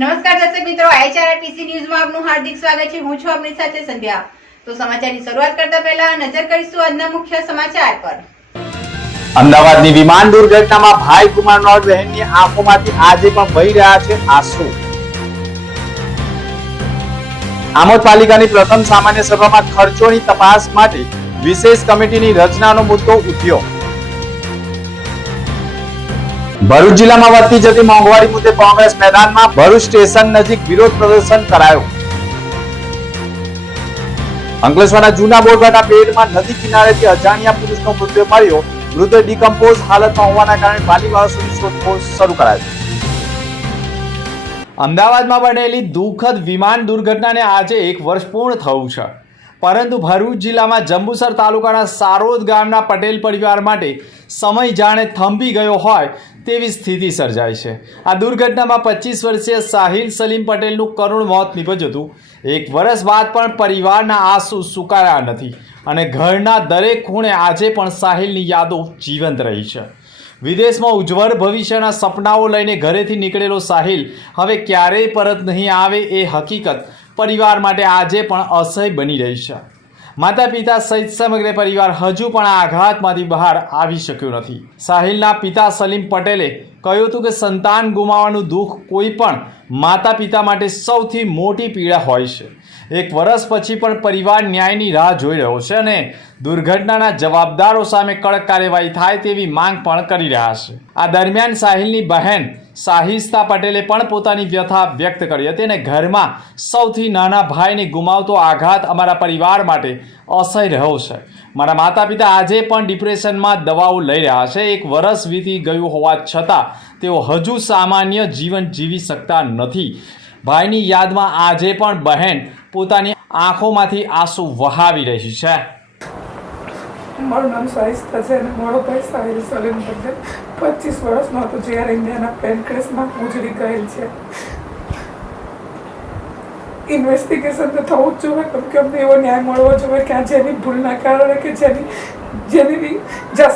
નમસ્કાર દર્શક મિત્રો, IHRPC ન્યૂઝમાં આપનું હાર્દિક સ્વાગત છે। હું છું આપની સાથે સંધ્યા। તો સમાચારની શરૂઆત કરતા પહેલા નજર કરીશું આજના મુખ્ય સમાચાર પર। અમદાવાદની વિમાન દુર્ઘટનામાં ભાઈ ગુમાવનાર બહેનની આંખોમાંથી આજે પણ વહી રહ્યા છે આંસુ। આમોદ પાલિકાની પ્રથમ સામાન્ય સભામાં ખર્ચોની તપાસ માટે વિશેષ કમિટીની રચનાનો મુદ્દો ઉઠ્યો। ભરૂચ જિલ્લામાં વધતી જતી મોંઘવારી મુદ્દે કોંગ્રેસ મેદાનમાં ભરૂચ સ્ટેશન નજીક વિરોધ પ્રદર્શન કરાયો। અંકલેશ્વરના જૂના બોરઘાટા પેડમાં નદી કિનારેથી અજાણ્યા પુરુષનો મૃતદેહ મળ્યો। મૃતદેહ ડિકમ્પોઝ હાલતમાં હોવાના કારણે વાલીવાળા સુધી શોધખોળ શરૂ કરાઈ। અમદાવાદમાં બનેલી દુઃખદ વિમાન દુર્ઘટનાને આજે 1 વર્ષ પૂર્ણ થયું છે, પરંતુ ભરૂચ જિલ્લામાં જંબુસર તાલુકાના સારોદ ગામના પટેલ પરિવાર માટે સમય જાણે થંભી ગયો હોય તેવી સ્થિતિ સર્જાઈ છે। આ દુર્ઘટનામાં 25 વર્ષીય સાહિલ સલીમ પટેલનું કરુણ મોત નીપજ્યું હતું। 1 વર્ષ બાદ પણ પરિવારના આંસુ સુકાયા નથી અને ઘરના દરેક ખૂણે આજે પણ સાહિલની યાદો જીવંત રહી છે। વિદેશમાં ઉજ્જવળ ભવિષ્યના સપનાઓ લઈને ઘરેથી નીકળેલો સાહિલ હવે ક્યારેય પરત નહીં આવે એ હકીકત પરિવાર માટે આજે પણ અસહ્ય બની રહી છે। માતા પિતા સહિત સમગ્ર પરિવાર હજુ પણ આ આઘાતમાંથી બહાર આવી શક્યો નથી। સાહિલના પિતા સલીમ પટેલે કહ્યું હતું કે સંતાન ગુમાવવાનું દુઃખ કોઈ પણ માતા પિતા માટે સૌથી મોટી પીડા હોય છે। 1 વર્ષ પછી પણ પરિવાર ન્યાયની રાહ જોઈ રહ્યો છે અને દુર્ઘટનાના જવાબદારો સામે કડક કાર્યવાહી થાય તેવી માંગ પણ કરી રહ્યા છે। આ દરમિયાન સાહિલની બહેન સાહિસ્તા પટેલે પણ પોતાની વ્યથા વ્યક્ત કરી હતી અને ઘરમાં સૌથી નાના ભાઈને ગુમાવતો આઘાત અમારા પરિવાર માટે અસહ્ય રહ્યો છે। મારા માતા પિતા આજે પણ ડિપ્રેશનમાં દવાઓ લઈ રહ્યા છે। 1 વર્ષ વીતી ગયું હોવા છતાં તેઓ હજુ સામાન્ય જીવન જીવી શકતા નથી। ભાઈની યાદમાં આજે પણ બહેન પોતાની આંખોમાંથી આંસુ વહાવી રહી છે। મારું નામ સાહિસ્તા છે અને મારો ભાઈ સાહિલ સલીમ પટેલ 25 વર્ષનો હતો જ્યારે ઇન્ડિયાના પ્લેન ક્રેશમાં ગુજરી ગયેલ છે। ઇન્વેસ્ટિગેશન તો થવું જ જોઈએ, કેમ કે અમને એવો ન્યાય મળવો જોઈએ કે જેની ભૂલના કારણે કે જેની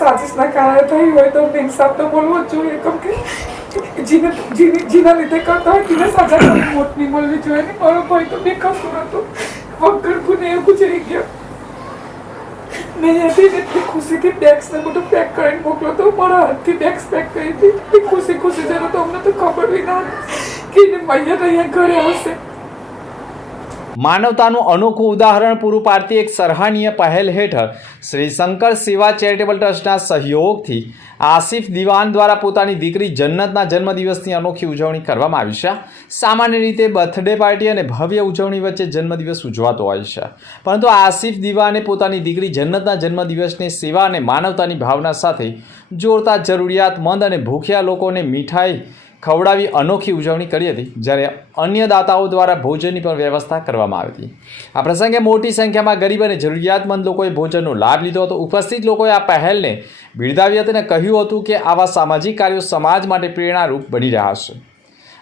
સાજિશના કારણે થઈ હોય તો અમને ઇન્સાફ તો મળવો જ જોઈએ, કેમ કે જેના લીધે કરતા હોય તેને સજા મોત નહીં મળવી જોઈએ। ને મારો ભાઈ તો બેકસૂર હતો, વગર ગુને ગુજરી ગયો। મેં અહીંયાથી એટલી ખુશીથી બેગ્સને બધું પેક કરીને મોકલો તો મારા હાથથી બેગ્સ પેક કરી હતી। એટલી ખુશી જતો તો અમને તો ખબર બી ના કે મૈયત અહીંયા ઘરે આવશે। માનવતાનું અનોખું ઉદાહરણ પૂરું પાડતી એક સરાહનીય પહેલ હેઠળ શ્રી શંકર સેવા ચેરિટેબલ ટ્રસ્ટના સહયોગથી આસિફ દિવાન દ્વારા પોતાની દીકરી જન્નતના જન્મદિવસની અનોખી ઉજવણી કરવામાં આવી છે। સામાન્ય રીતે બર્થડે પાર્ટી અને ભવ્ય ઉજવણી વચ્ચે જન્મદિવસ ઉજવાતો હોય છે, પરંતુ આસિફ દિવાને પોતાની દીકરી જન્નતના જન્મદિવસની સેવા અને માનવતાની ભાવના સાથે જોડતા જરૂરિયાતમંદ અને ભૂખ્યા લોકોને મીઠાઈ ખવડાવી અનોખી ઉજવણી કરી હતી, જ્યારે અન્ય દાતાઓ દ્વારા ભોજનની પણ વ્યવસ્થા કરવામાં આવી હતી। આ પ્રસંગે મોટી સંખ્યામાં ગરીબ અને જરૂરિયાતમંદ લોકોએ ભોજનનો લાભ લીધો હતો। ઉપસ્થિત લોકોએ આ પહેલને બિરદાવી હતી અને કહ્યું હતું કે આવા સામાજિક કાર્યો સમાજ માટે પ્રેરણારૂપ બની રહ્યા છે।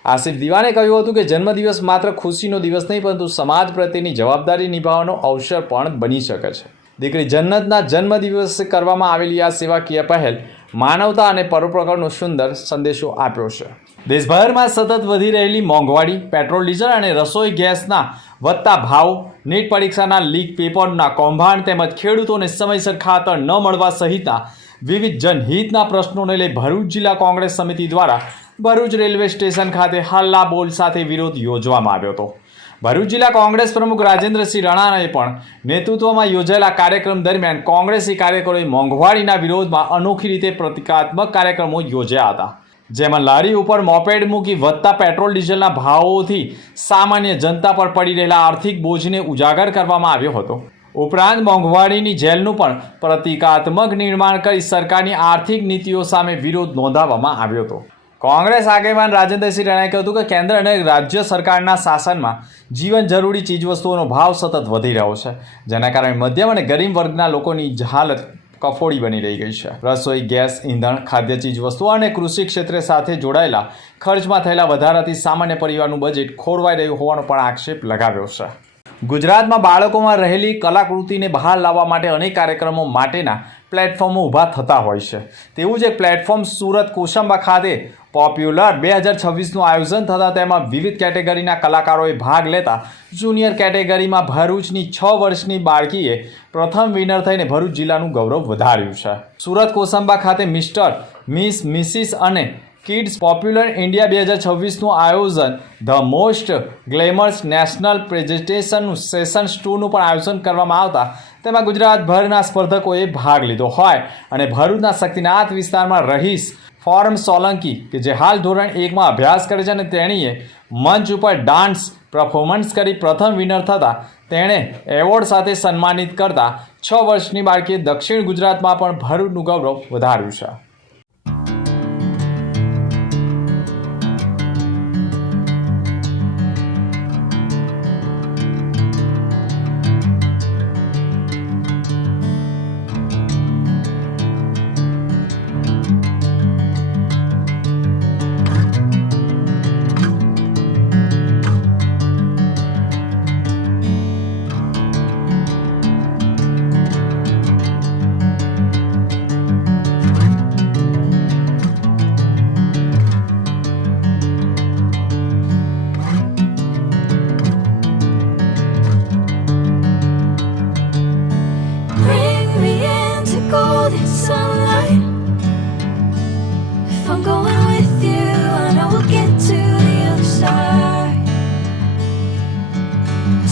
આસિફ દિવાને કહ્યું હતું કે જન્મદિવસ માત્ર ખુશીનો દિવસ નહીં, પરંતુ સમાજ પ્રત્યેની જવાબદારી નિભાવવાનો અવસર પણ બની શકે છે। દીકરી જન્નતના જન્મદિવસે કરવામાં આવેલી આ સેવાકીય પહેલ માનવતા અને પરોપકારનો સુંદર સંદેશો આપ્યો છે। દેશભરમાં સતત વધી રહેલી મોંઘવારી, પેટ્રોલ ડીઝલ અને રસોઈ ગેસના વધતા ભાવ, નીટ પરીક્ષાના લીક પેપરના કૌભાંડ તેમજ ખેડૂતોને સમયસર ખાતર ન મળવા સહિતના વિવિધ જનહિતના પ્રશ્નોને લઈ ભરૂચ જિલ્લા કોંગ્રેસ સમિતિ દ્વારા ભરૂચ રેલવે સ્ટેશન ખાતે હલ્લા બોલ સાથે વિરોધ યોજવામાં આવ્યો હતો। ભરૂચ જિલ્લા કોંગ્રેસ પ્રમુખ રાજેન્દ્રસિંહ રાણાએ પણ નેતૃત્વમાં યોજાયેલા કાર્યક્રમ દરમિયાન કોંગ્રેસી કાર્યકરોએ મોંઘવારીના વિરોધમાં અનોખી રીતે પ્રતિકાત્મક કાર્યક્રમો યોજ્યા હતા, જેમાં લારી ઉપર મોપેડ મૂકી વધતા પેટ્રોલ ડીઝલના ભાવોથી સામાન્ય જનતા પર પડી રહેલા આર્થિક બોજને ઉજાગર કરવામાં આવ્યો હતો। ઉપરાંત મોંઘવારીની જેલનું પણ પ્રતિકાત્મક નિર્માણ કરી સરકારની આર્થિક નીતિઓ સામે વિરોધ નોંધાવવામાં આવ્યો હતો। કોંગ્રેસ આગેવાન રાજેન્દ્રસિંહ રાણાએ કહ્યું કે કેન્દ્ર અને રાજ્ય સરકારના શાસનમાં જીવન જરૂરી ચીજવસ્તુઓનો ભાવ સતત વધી રહ્યો છે, જેના કારણે મધ્યમ અને ગરીબ વર્ગના લોકોની હાલત કફોડી બની રહી ગઈ છે। રસોઈ ગેસ, ઈંધણ, ખાદ્ય ચીજવસ્તુઓ અને કૃષિ ક્ષેત્ર સાથે જોડાયેલા ખર્ચમાં થયેલા વધારાથી સામાન્ય પરિવારનું બજેટ ખોરવાઈ રહ્યું હોવાનો પણ આક્ષેપ લગાવ્યો છે। ગુજરાતમાં બાળકોમાં રહેલી કલાકૃતિને બહાર લાવવા માટે અનેક કાર્યક્રમો માટેના પ્લેટફોર્મો ઊભા થતા હોય છે। તેવું જ એક પ્લેટફોર્મ સુરત કોસંબા ખાતે પોપ્યુલર 2026નું આયોજન થતાં તેમાં વિવિધ કેટેગરીના કલાકારોએ ભાગ લેતા જુનિયર કેટેગરીમાં ભરૂચની 6 વર્ષની બાળકીએ પ્રથમ વિનર થઈને ભરૂચ જિલ્લાનું ગૌરવ વધાર્યું છે. સુરત કોસંબા ખાતે મિસ્ટર, મિસ, મિસિસ અને કિડ્સ પોપ્યુલર ઇન્ડિયા 2026નું આયોજન the most glamorous national presentation session 2નું પણ આયોજન કરવામાં આવતા તેમાં ગુજરાતભરના સ્પર્ધકોએ ભાગ લીધો હોય અને ભરૂચના શક્તિનાથ વિસ્તારમાં રહીશ ફોર્મ સોલંકી કે જે હાલ ધોરણ 1માં અભ્યાસ કરે છે અને તેણીએ મંચ ઉપર ડાન્સ પરફોર્મન્સ કરી પ્રથમ વિનર થતાં તેણે એવોર્ડ સાથે સન્માનિત કરતા 6 વર્ષની બાળકીએ દક્ષિણ ગુજરાતમાં પણ ભરૂચનું ગૌરવ વધાર્યું છે. Bring me into golden sunlight. If I'm going with you, I know we'll get to the other side.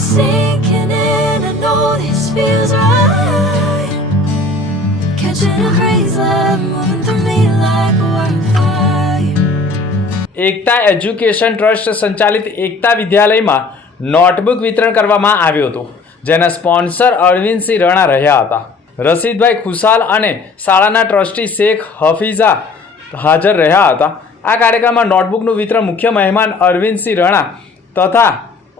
Sinking in, I know this feels right. Catching a breeze, love moving through me like a wildfire. Ekta education trust સંચાલિત એકતા વિદ્યાલયમાં notebook વિતરણ કરવામાં આવ્યું હતું, જેના sponsor Arvindsinh Rana રહ્યા હતા. રશીદભાઈ ખુશાલ અને શાળાના ટ્રસ્ટી શેખ હફીઝા હાજર રહ્યા હતા. આ કાર્યક્રમમાં નોટબુકનું વિતરણ મુખ્ય મહેમાન અરવિંદસિંહ રણા તથા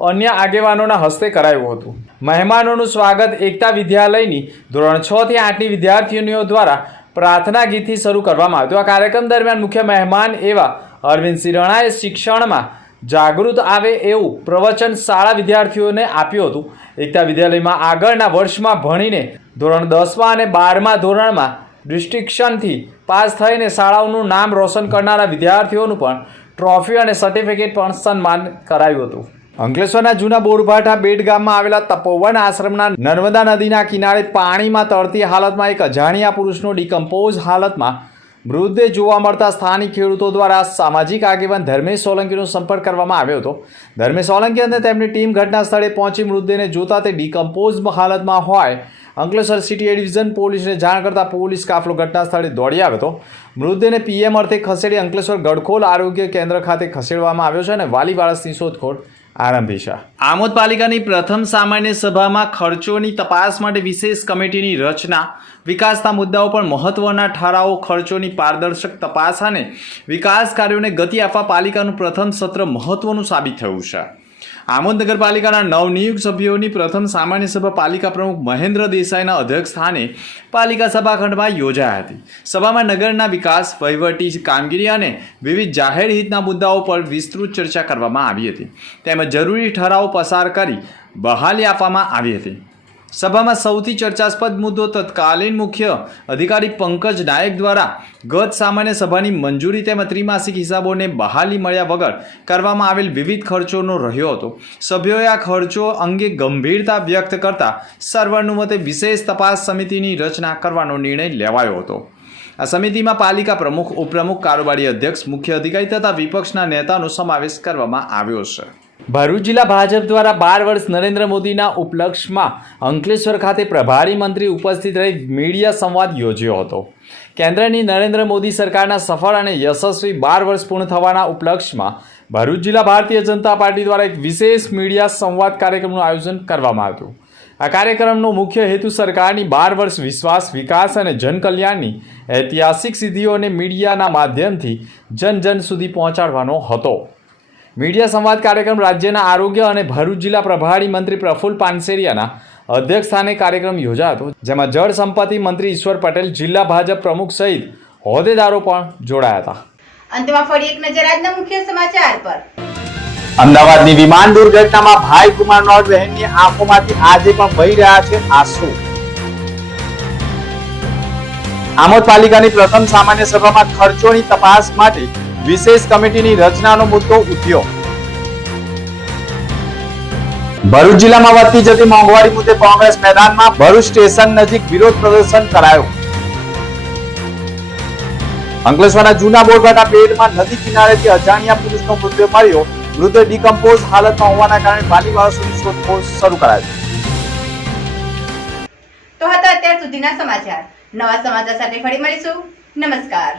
અન્ય આગેવાનોના હસ્તે કરાયું હતું. મહેમાનોનું સ્વાગત એકતા વિદ્યાલયની ધોરણ 6 થી 8ની વિદ્યાર્થીનીઓ દ્વારા પ્રાર્થના ગીતથી શરૂ કરવામાં આવ્યું. આ કાર્યક્રમ દરમિયાન મુખ્ય મહેમાન એવા અરવિંદસિંહ રણાએ શિક્ષણમાં જાગૃત આવે એવું પ્રવચન શાળા વિદ્યાર્થીઓને આપ્યું હતું. એકતા વિદ્યાલયમાં આગળના વર્ષમાં ભણીને ધોરણ 10માં અને 12મા ધોરણમાં ડિસ્ટિંક્શનથી પાસ થઈને શાળાઓનું નામ રોશન કરનારા વિદ્યાર્થીઓનું પણ ટ્રોફી અને સર્ટિફિકેટ પણ સન્માન કરાયું હતું. અંકલેશ્વરના જૂના બોરભાઠા બેટ ગામમાં આવેલા તપોવન આશ્રમના નર્મદા નદીના કિનારે પાણીમાં તરતી હાલતમાં એક અજાણ્યા પુરુષનો ડિકમ્પોઝ હાલતમાં મૃતદેહ જોવા મળતા સ્થાનિક ખેડૂતો દ્વારા સામાજિક આગેવાન ધર્મેશ સોલંકીનો સંપર્ક કરવામાં આવ્યો હતો. ધર્મેશ સોલંકી અને તેમની ટીમ ઘટના સ્થળે પહોંચી મૃતદેહને જોતા તે ડિકમ્પોઝ હાલતમાં હોય અંકલેશ્વર સિટી એ ડિવિઝન પોલીસને જાણ કરતા પોલીસ કાફલો ઘટના સ્થળે દોડી આવ્યો હતો. મૃતદેહને પીએમ અર્થે ખસેડી અંકલેશ્વર ગડખોલ આરોગ્ય કેન્દ્ર ખાતે ખસેડવામાં આવ્યો છે અને વાલી વારસની શોધખોળ આરંભી છે. આમોદ પાલિકાની પ્રથમ સામાન્ય સભામાં ખર્ચોની તપાસ માટે વિશેષ કમિટીની રચના, વિકાસના મુદ્દાઓ પર મહત્વના ઠરાવો, ખર્ચોની પારદર્શક તપાસ અને વિકાસ કાર્યોને ગતિ આપવા પાલિકાનું પ્રથમ સત્ર મહત્વનું સાબિત થયું છે. આમોદ નગરપાલિકાના નવનિયુક્ત સભ્યોની પ્રથમ સામાન્ય સભા પાલિકા પ્રમુખ મહેન્દ્ર દેસાઈના અધ્યક્ષ સ્થાને પાલિકા સભાખંડમાં યોજાઈ હતી. સભામાં નગરના વિકાસ, વહીવટી કામગીરી અને વિવિધ જાહેર હિતના મુદ્દાઓ પર વિસ્તૃત ચર્ચા કરવામાં આવી હતી. તેમજ જરૂરી ઠરાવો પસાર કરી બહાલી આપવામાં આવી હતી. સભામાં સૌથી ચર્ચાસ્પદ મુદ્દો તત્કાલીન મુખ્ય અધિકારી પંકજ નાયક દ્વારા ગત સામાન્ય સભાની મંજૂરી તેમજ ત્રિમાસિક હિસાબોને બહાલી મળ્યા વગર કરવામાં આવેલ વિવિધ ખર્ચોનો રહ્યો હતો. સભ્યોએ આ ખર્ચો અંગે ગંભીરતા વ્યક્ત કરતા સર્વાનુમતે વિશેષ તપાસ સમિતિની રચના કરવાનો નિર્ણય લેવાયો હતો. આ સમિતિમાં પાલિકા પ્રમુખ, ઉપપ્રમુખ, કારોબારી અધ્યક્ષ, મુખ્ય અધિકારી તથા વિપક્ષના નેતાનો સમાવેશ કરવામાં આવ્યો છે. ભરૂચ જિલ્લા ભાજપ દ્વારા 12 વર્ષ નરેન્દ્ર મોદીના ઉપલક્ષમાં અંકલેશ્વર ખાતે પ્રભારી મંત્રી ઉપસ્થિત રહી મીડિયા સંવાદ યોજ્યો હતો. કેન્દ્રની નરેન્દ્ર મોદી સરકારના સફળ અને યશસ્વી 12 વર્ષ પૂર્ણ થવાના ઉપલક્ષમાં ભરૂચ જિલ્લા ભારતીય જનતા પાર્ટી દ્વારા એક વિશેષ મીડિયા સંવાદ કાર્યક્રમનું આયોજન કરવામાં આવ્યું. આ કાર્યક્રમનો મુખ્ય હેતુ સરકારની 12 વર્ષ વિશ્વાસ, વિકાસ અને જનકલ્યાણની ઐતિહાસિક સિદ્ધિઓને મીડિયાના માધ્યમથી જન સુધી પહોંચાડવાનો હતો. મીડિયા સંવાદ કાર્યક્રમ રાજ્યના આરોગ્ય અને ભરૂચ જિલ્લા પ્રભારી મંત્રી પ્રફુલ્લ પાનસેરિયાના અધ્યક્ષ સ્થાને કાર્યક્રમ યોજાયો હતો, જેમાં જળ સંપત્તિ મંત્રી ઈશ્વર પટેલ, જિલ્લા ભાજપ પ્રમુખ સહિત હોદ્દેદારો પણ જોડાયા હતા. અંતમાં ફરી એક નજર આજના મુખ્ય સમાચાર પર. અમદાવાદની વિમાન દુર્ઘટનામાં ભાઈ કુમારનો બહેનની આંખોમાંથી આજે પણ વહી રહ્યા છે આંસુ. આમોદ પાલિકાની પ્રથમ સામાન્ય સભામાં ખર્ચોની તપાસ માટે વિશેષ કમિટીની રચનાનો મુદ્દો ઉઠ્યો. ભરૂચ જિલ્લામાં વધતી જતી મોંઘવારી મુદ્દે કોંગ્રેસ મેદાનમાં ભરૂચ સ્ટેશન નજીક વિરોધ પ્રદર્શન કરાયું. અંકલેશ્વરના જૂના બોરઘાટના પેડમાં નદી કિનારેથી અજાણ્યા પુરુષનો મૃતદેહ મળ્યો. મૃતદેહ ડિકમ્પોઝ હાલતમાં હોવાના કારણે પાલીવાળા સુધી શોધખોળ શરૂ કરાઈ. તો હતા અત્યાર સુધીના સમાચાર. નવા સમાચાર સાથે ફરી મળીશું. નમસ્કાર.